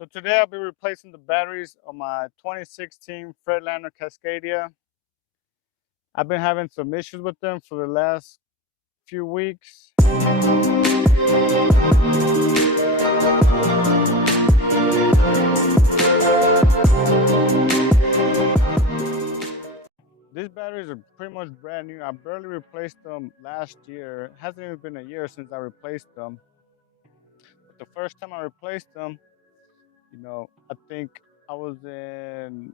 So today I'll be replacing the batteries on my 2016 Freightliner Cascadia. I've been having some issues with them for the last few weeks. These batteries are pretty much brand new. I barely replaced them last year. It hasn't even been a year since I replaced them. But the first time I replaced them, I think I was in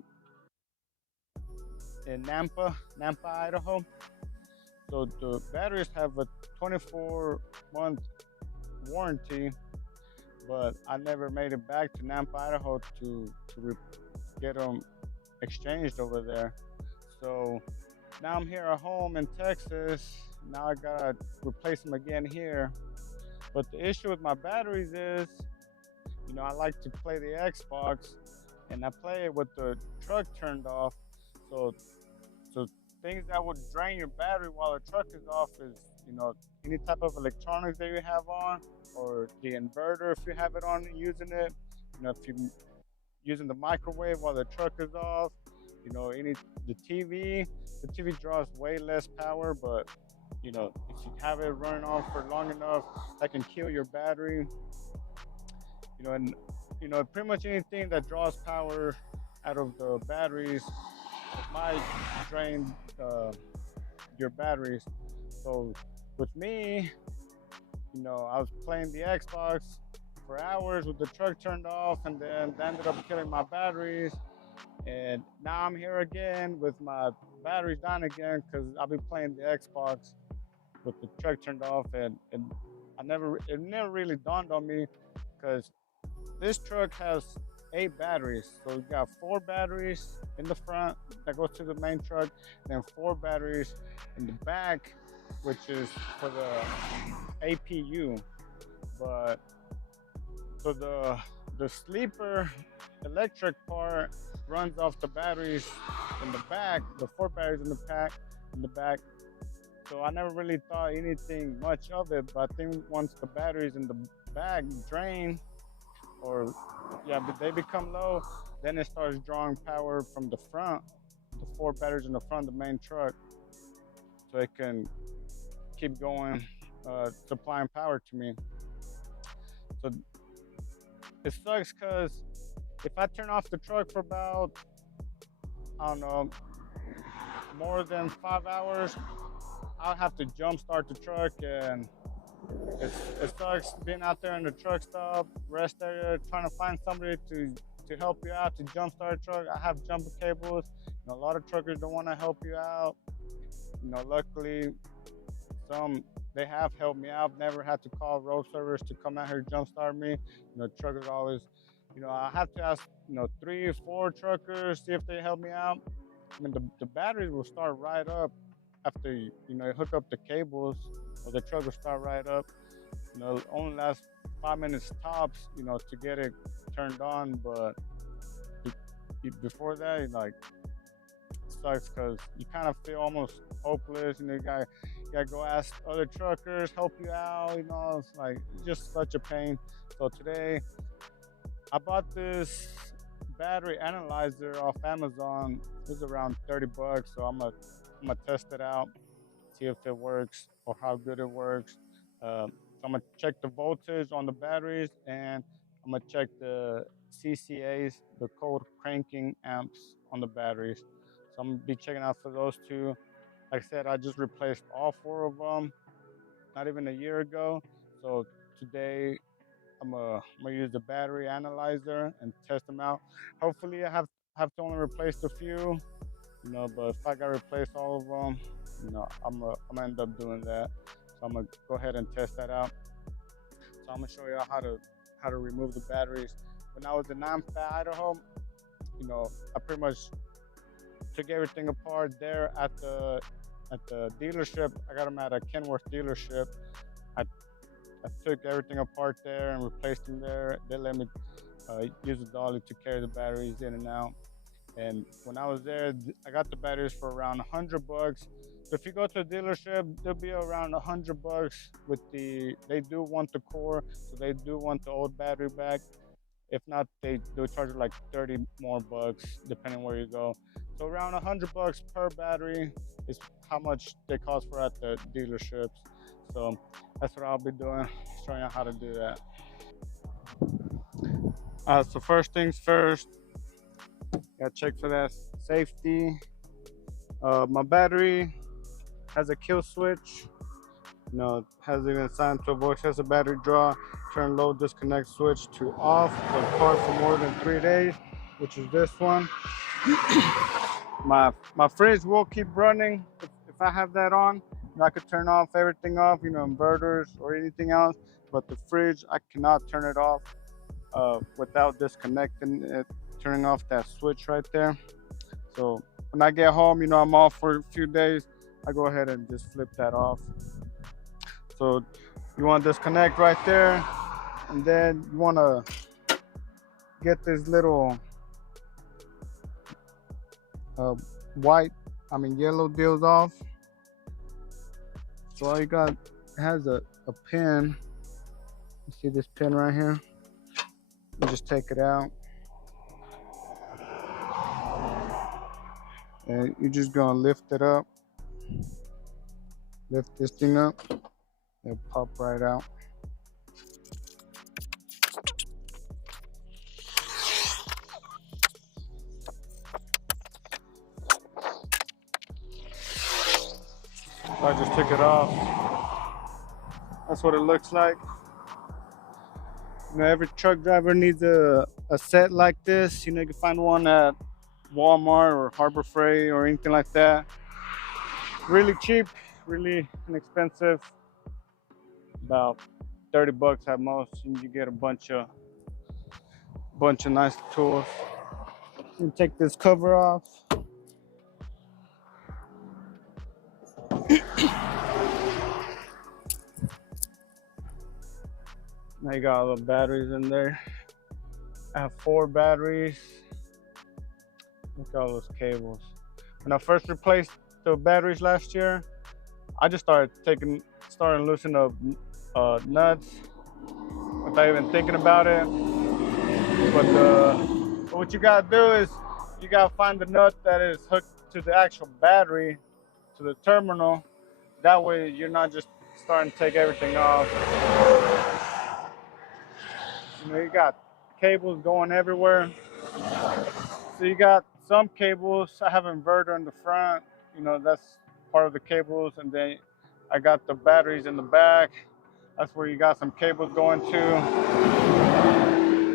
Nampa, Idaho. So the batteries have a 24-month warranty, but I never made it back to Nampa, Idaho to get them exchanged over there. So now I'm here at home in Texas. Now I gotta replace them again here. But the issue with my batteries is, I like to play the Xbox, and I play it with the truck turned off. So so things that would drain your battery while the truck is off is, any type of electronics that you have on, or the inverter if you have it on using it. If you're using the microwave while the truck is off, any the TV. The TV draws way less power, but if you have it running on for long enough, that can kill your battery. And pretty much anything that draws power out of the batteries might drain your batteries. So with me, I was playing the Xbox for hours with the truck turned off, and then that ended up killing my batteries. And now I'm here again with my batteries down again because I'll be playing the Xbox with the truck turned off, and it never really dawned on me because this truck has 8 batteries. So you got 4 batteries in the front that goes to the main truck, and then 4 batteries in the back, which is for the APU. But so the sleeper electric part runs off the batteries in the back, the 4 batteries in the back. So I never really thought anything much of it, but I think once the batteries in the back drain, or they become low, then it starts drawing power from the front, the 4 batteries in the front of the main truck, so it can keep going, supplying power to me. So it sucks because if I turn off the truck for about, I don't know, more than 5 hours, I'll have to jump start the truck, and it sucks being out there in the truck stop, rest area, trying to find somebody to help you out to jump start a truck. I have jumper cables. A lot of truckers don't want to help you out. Luckily, they have helped me out. Never had to call road service to come out here jump start me. Truckers always, I have to ask, 3 or 4 truckers, see if they help me out. The batteries will start right up after you hook up the cables, or the truck will start right up. It only lasts 5 minutes tops, to get it turned on. But before that, it sucks because you kind of feel almost hopeless. You gotta go ask other truckers help you out. It's just such a pain. So today, I bought this battery analyzer off Amazon. It was around $30, so I'm gonna test it out, see if it works or how good it works. So I'm gonna check the voltage on the batteries, and I'm gonna check the CCAs, the cold cranking amps on the batteries. So I'm gonna be checking out for those two. Like I said, I just replaced all 4 of them not even a year ago. So today I'm gonna use the battery analyzer and test them out. Hopefully I have to only replace a few, but if I gotta replace all of them, I'm gonna end up doing that. So I'm gonna go ahead and test that out. So I'm gonna show you how to remove the batteries. When I was in Nampa, Idaho, I pretty much took everything apart there at the dealership. I got them at a Kenworth dealership. I took everything apart there and replaced them there. They let me use the dolly to carry the batteries in and out. And when I was there, I got the batteries for around $100. So if you go to a dealership, they'll be around $100 with they do want the core, so they do want the old battery back. If not, they'll charge you like 30 more bucks depending where you go. So around $100 per battery is how much they cost for at the dealerships. So that's what I'll be doing, showing you how to do that. So first things first, gotta check for that safety. My battery has a kill switch. You know, has been assigned to avoid excessive battery draw. Turn low disconnect switch to off when parked for more than 3 days, which is this one. My fridge will keep running if I have that on. You know, I could turn off everything off, you know, inverters or anything else, but the fridge I cannot turn it off without disconnecting it, turning off that switch right there. So when I get home, you know, I'm off for a few days, I go ahead and just flip that off. So you want to disconnect right there, and then you want to get this little yellow deals off. So all you got, it has a pin. You see this pin right here? You just take it out. And you're just gonna lift it up. Lift this thing up. It'll pop right out. So I just took it off. That's what it looks like. You know, every truck driver needs a set like this. You know, you can find one at Walmart or Harbor Freight or anything like that. Really cheap, really inexpensive. About 30 bucks at most, and you get a bunch of nice tools. You take this cover off. Now you got all the batteries in there. I have 4 batteries. Look at all those cables. When I first replaced the batteries last year, I just started loosening up nuts without even thinking about it. But what you gotta do is you gotta find the nut that is hooked to the actual battery, to the terminal. That way you're not just starting to take everything off. You know, you got cables going everywhere. So you got some cables. I have an inverter in the front. You know, that's part of the cables. And then I got the batteries in the back. That's where you got some cables going to.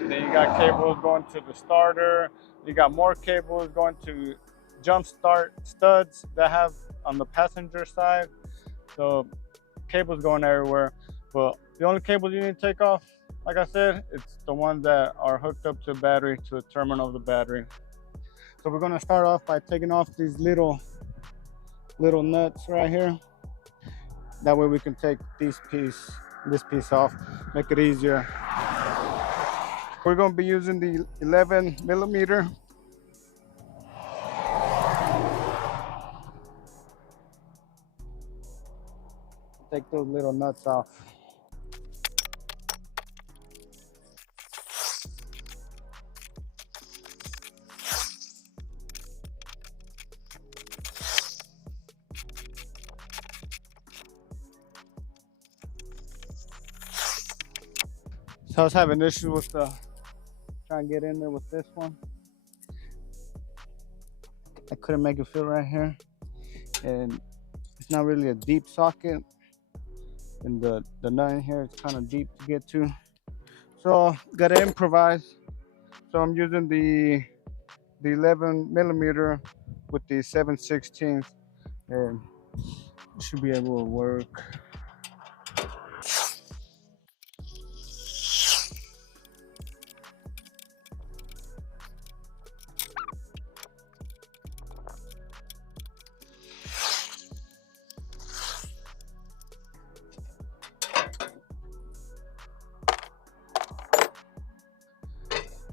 Then you got cables going to the starter. You got more cables going to jump start studs that have on the passenger side. So cables going everywhere. But the only cables you need to take off, like I said, it's the ones that are hooked up to the battery, to the terminal of the battery. So we're gonna start off by taking off these little nuts right here. That way we can take this piece off, make it easier. We're gonna be using the 11 millimeter. Take those little nuts off. So I was having issues with trying to get in there with this one. I couldn't make it fit right here, and it's not really a deep socket, and the nut in here is kind of deep to get to. So gotta improvise. So I'm using the 11 millimeter with the 7/16, and it should be able to work.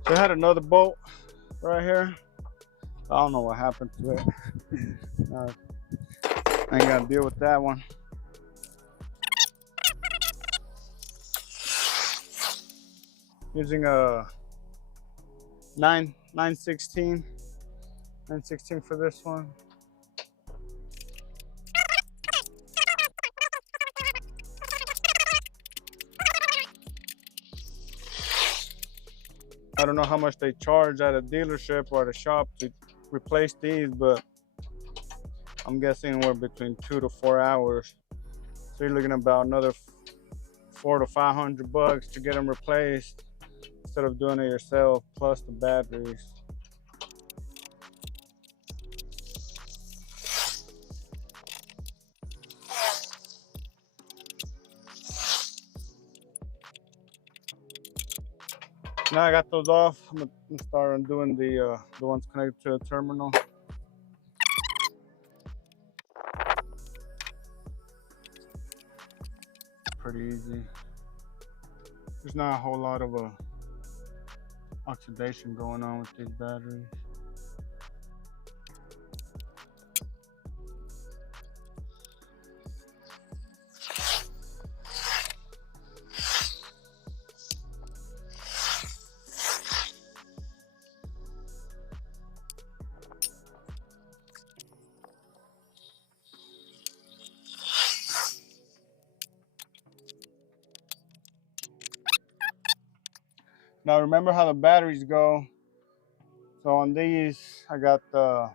So I had another bolt right here. I don't know what happened to it. I ain't gotta deal with that one. Using a 916 for this one. I don't know how much they charge at a dealership or at a shop to replace these, but I'm guessing we're between 2 to 4 hours. So you're looking about another $400 to $500 to get them replaced instead of doing it yourself, plus the batteries. Now I got those off, I'm gonna start undoing the ones connected to the terminal. Pretty easy. There's not a whole lot of oxidation going on with these batteries. Now remember how the batteries go. So on these, I got the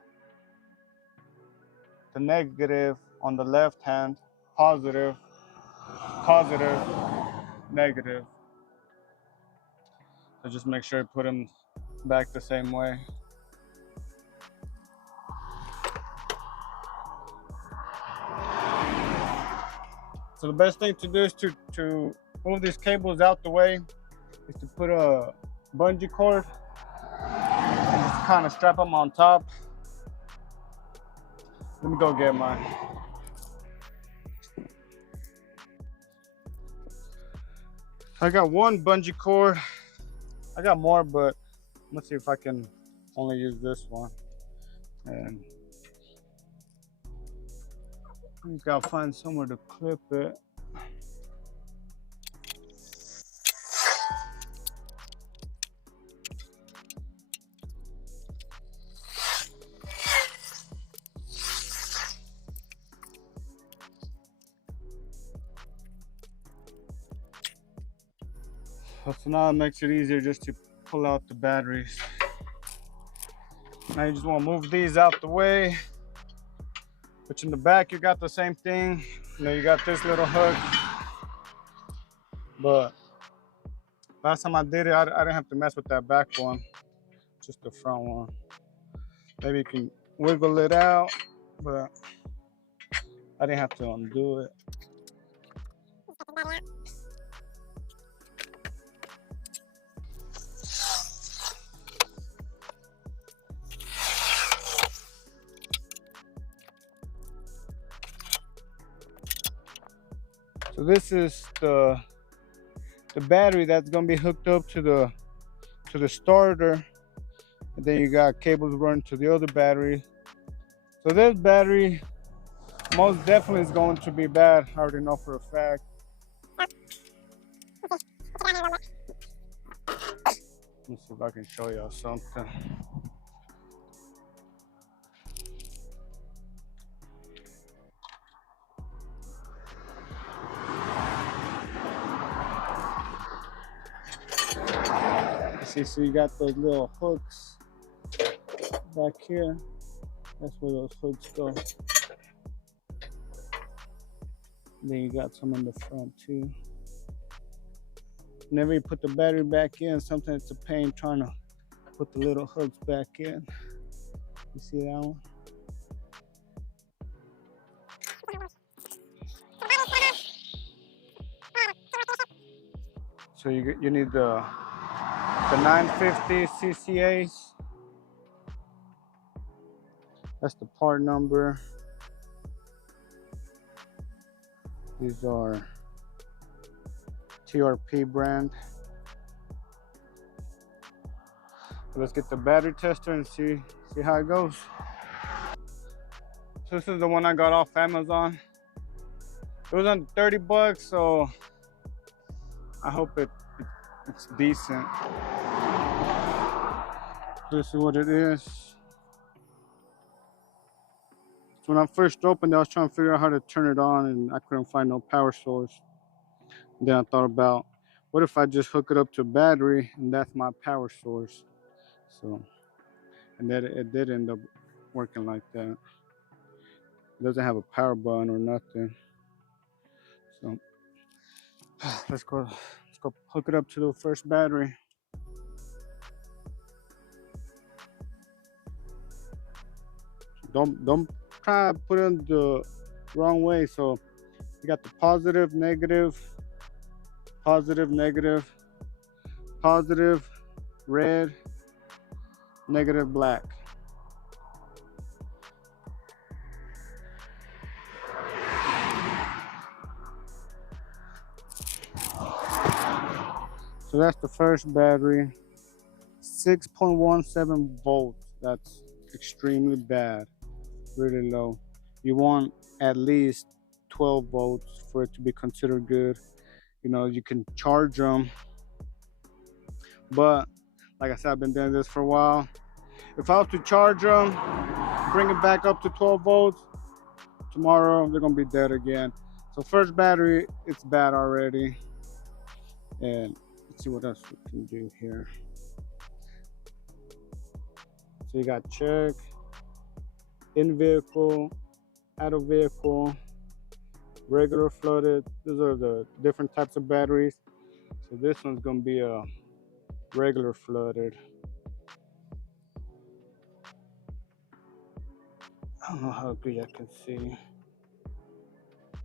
negative on the left hand, positive, negative. So just make sure you put them back the same way. So the best thing to do is to move these cables out the way, is to put a bungee cord and just kind of strap them on top. Let me go get mine. I got one bungee cord. I got more, but let's see if I can only use this one. And I just gotta find somewhere to clip it. So now it makes it easier just to pull out the batteries. Now you just want to move these out the way. Which in the back you got the same thing. You know, you got this little hook. But last time I did it, I didn't have to mess with that back one. Just the front one. Maybe you can wiggle it out, but I didn't have to undo it. So this is the battery that's gonna be hooked up to the starter, and then you got cables running to the other battery. So this battery most definitely is going to be bad. I already know for a fact. Let me see if I can show y'all something. See, so you got those little hooks back here. That's where those hooks go. Then you got some in the front too. Whenever you put the battery back in, sometimes it's a pain trying to put the little hooks back in. You see that one? So you need the 950 CCAs. That's the part number. These are TRP brand. Let's get the battery tester and see how it goes. So this is the one I got off Amazon. It was on $30, so I hope it's decent. Let's see what it is. So when I first opened it, I was trying to figure out how to turn it on, and I couldn't find no power source. And then I thought about, what if I just hook it up to a battery, and that's my power source? So, and then it did end up working like that. It doesn't have a power button or nothing. So let's go hook it up to the first battery. Don't try to put it the wrong way. So you got the positive, negative, positive, negative, positive, red, negative, black. So that's the first battery. 6.17 volts. That's extremely bad. Really low. You want at least 12 volts for it to be considered good. You know, you can charge them, but like I said, I've been doing this for a while. If I was to charge them, bring it back up to 12 volts, tomorrow they're gonna be dead again. So first battery, it's bad already. And let's see what else we can do here. So you got check, in vehicle, out of vehicle, regular flooded. These are the different types of batteries. So this one's gonna be a regular flooded. I don't know how good I can see.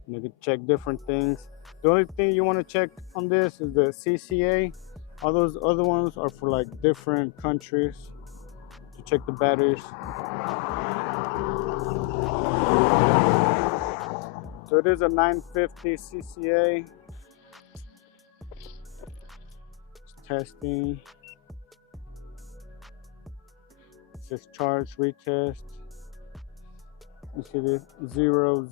You can check different things. The only thing you want to check on this is the CCA. All those other ones are for like different countries to check the batteries. So it is a 950 CCA. It's testing. It says charge, retest. You see this 0,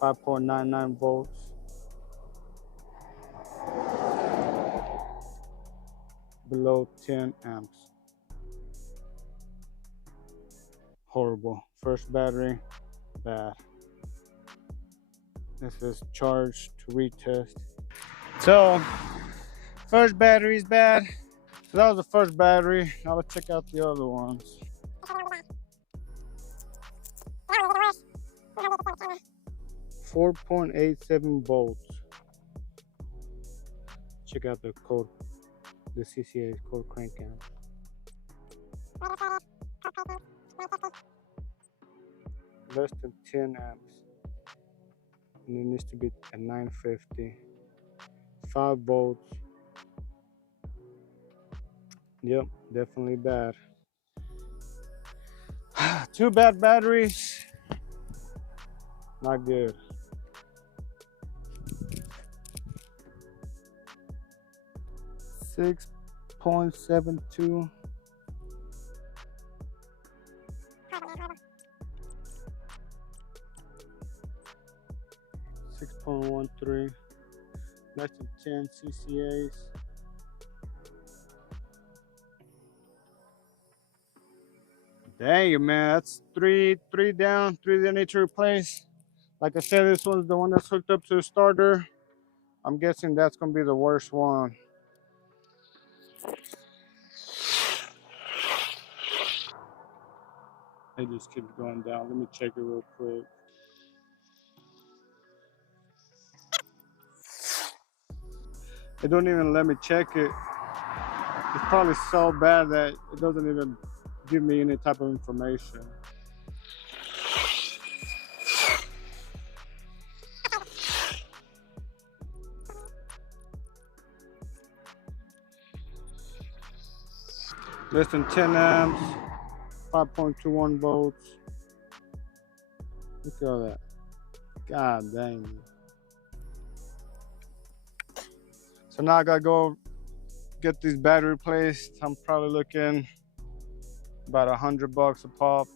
5.99 volts. Below 10 amps. Horrible. First battery, bad. This is charge to retest. So, first battery is bad. So that was the first battery. Now let's check out the other ones. 4.87 volts. Check out the code, the CCA code crank amp. Less than 10 amps. And it needs to be at 950. 5 volts. Yep, definitely bad. 2 bad batteries. Not good. $6.72. $6.13. Less than 10 CCAs. Dang, man, that's three down, 3 they need to replace. Like I said, this one's the one that's hooked up to the starter. I'm guessing that's gonna be the worst one. It just keeps going down. Let me check it real quick. It don't even let me check it. It's probably so bad that it doesn't even give me any type of information. Less than 10 amps, 5.21 volts. Look at all that. God dang. So now I gotta go get these battery replaced. I'm probably looking about $100 a pop.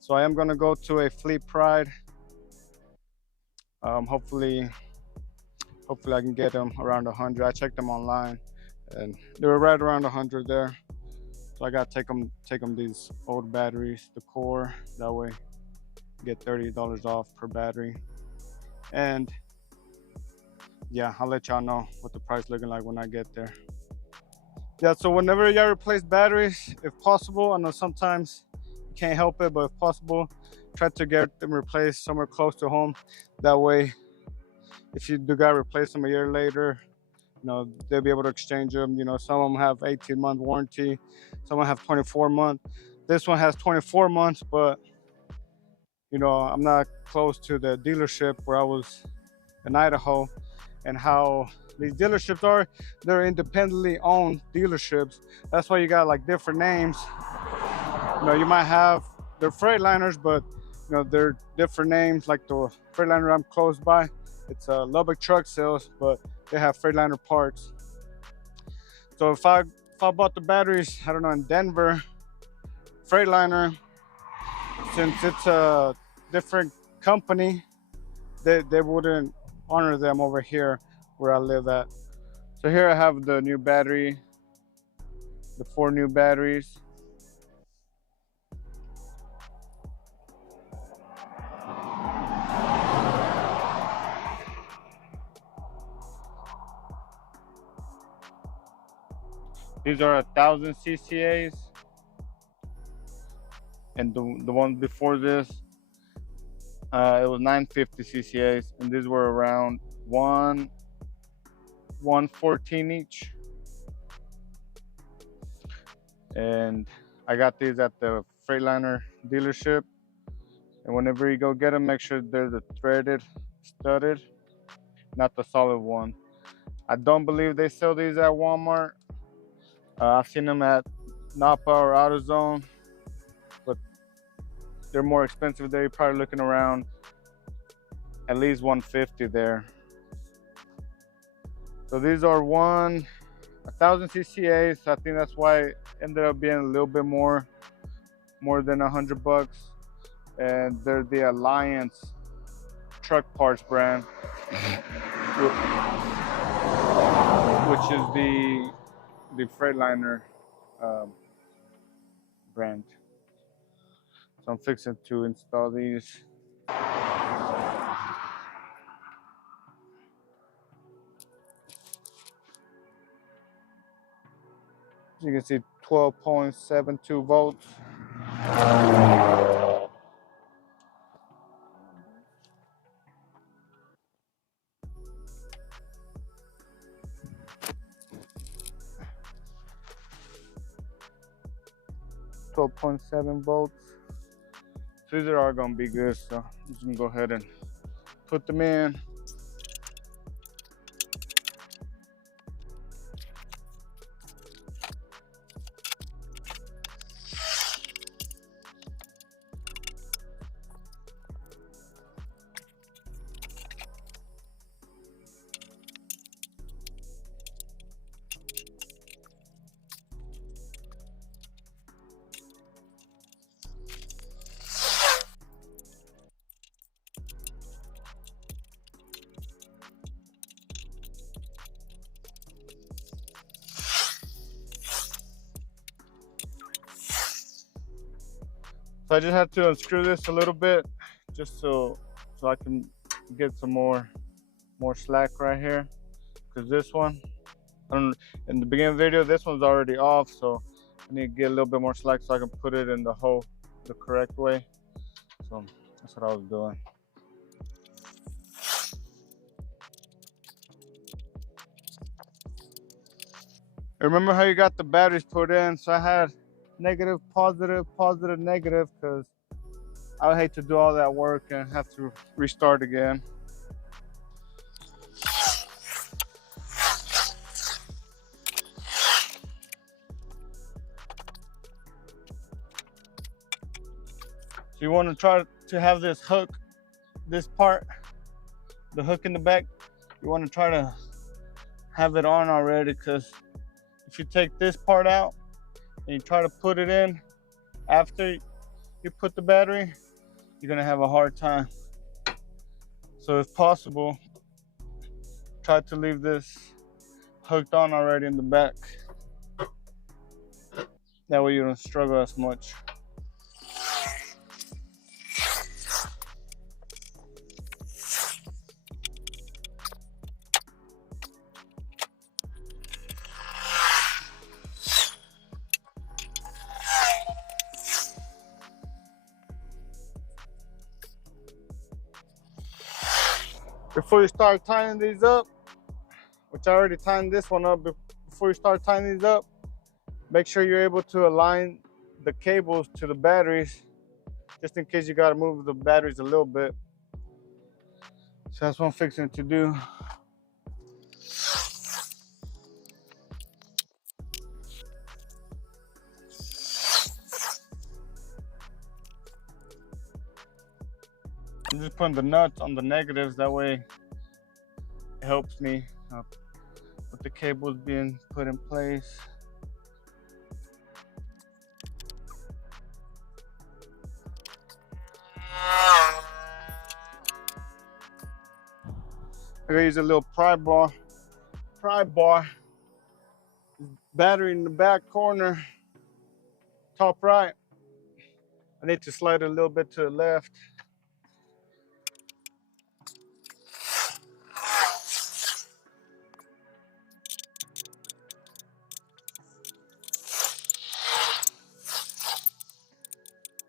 So I am gonna go to a Fleet Pride. Hopefully I can get them around 100. I checked them online and they were right around 100 there. So I gotta take them these old batteries, the core. That way, get $30 off per battery. And yeah, I'll let y'all know what the price looking like when I get there. Yeah, so whenever y'all replace batteries, if possible, I know sometimes you can't help it, but if possible, try to get them replaced somewhere close to home. That way, if you do got to replace them a year later, they'll be able to exchange them. Some of them have 18-month warranty, some of them have 24-month. This one has 24 months, but I'm not close to the dealership where I was in Idaho, and how these dealerships are. They're independently owned dealerships. That's why you got like different names. You might have they're Freightliners, but they're different names. Like the Freightliner I'm close by, it's Lubbock Truck Sales, but they have Freightliner parts. So if I bought the batteries, I don't know, in Denver, Freightliner, since it's a different company, they wouldn't honor them over here where I live at. So here I have the new battery, the 4 new batteries. These are 1,000 CCAs, and the ones before this, it was 950 CCAs, and these were around 114 each. And I got these at the Freightliner dealership. And whenever you go get them, make sure they're the threaded, studded, not the solid one. I don't believe they sell these at Walmart. I've seen them at Napa or AutoZone, but they're more expensive there. You're probably looking around at least 150 there. So these are 1,000 CCAs. I think that's why it ended up being a little bit more than $100. And they're the Alliance truck parts brand, which is the Freightliner brand. So I'm fixing to install these. You can see 12.72 volts. .7 volts. So these are all gonna be good. So I'm just gonna go ahead and put them in. So I just had to unscrew this a little bit, just so I can get some more slack right here. Because this one, in the beginning of the video, this one's already off, so I need to get a little bit more slack so I can put it in the hole the correct way. So that's what I was doing. Remember how you got the batteries put in? So I had negative, positive, positive, negative, because I would hate to do all that work and have to restart again. So you want to try to have this hook, this part, the hook in the back, you want to try to have it on already, because if you take this part out and you try to put it in after you put the battery, you're gonna have a hard time. So if possible, try to leave this hooked on already in the back. That way you don't struggle as much. Before you start tying these up, which I already tied this one up, before you start tying these up, make sure you're able to align the cables to the batteries, just in case you got to move the batteries a little bit. So that's what I'm fixing to do. I'm just putting the nuts on the negatives, that way it helps me with the cables being put in place. I'm gonna use a little pry bar. Battery in the back corner, top right. I need to slide it a little bit to the left.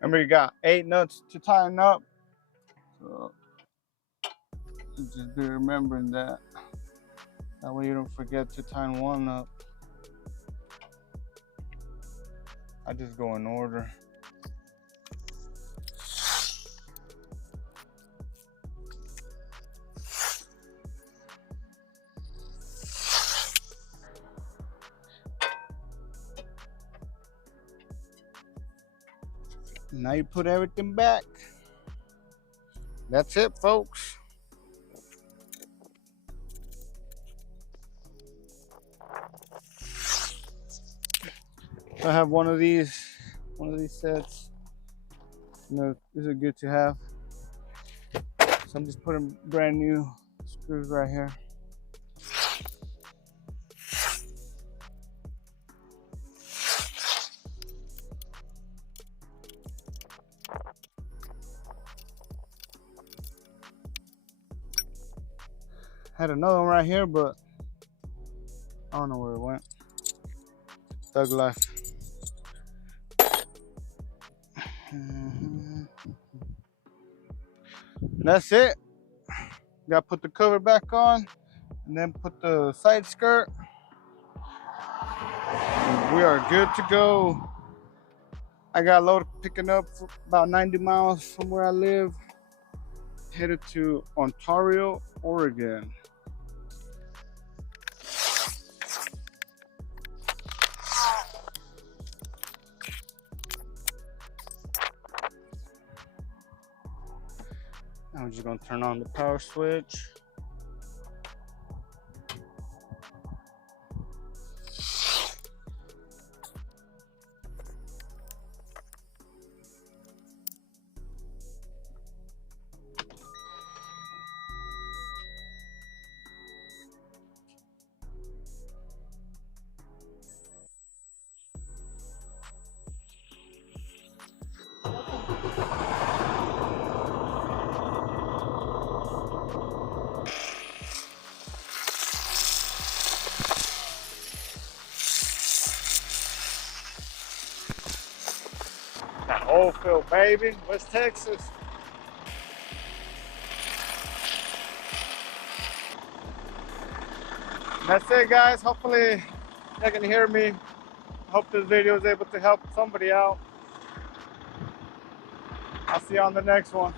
Remember, you got 8 nuts to tighten up. So just be remembering that. That way you don't forget to tighten one up. I just go in order. Now you put everything back. That's it, folks. I have one of these sets. You know, these are good to have. So I'm just putting brand new screws right here. Had another one right here, but I don't know where it went. Thug life. That's it. Gotta put the cover back on and then put the side skirt. And we are good to go. I got a load picking up for about 90 miles from where I live, headed to Ontario, Oregon. Now I'm just gonna turn on the power switch. That oil field, baby. West Texas. That's it, guys. Hopefully you can hear me. I hope this video is able to help somebody out. I'll see you on the next one.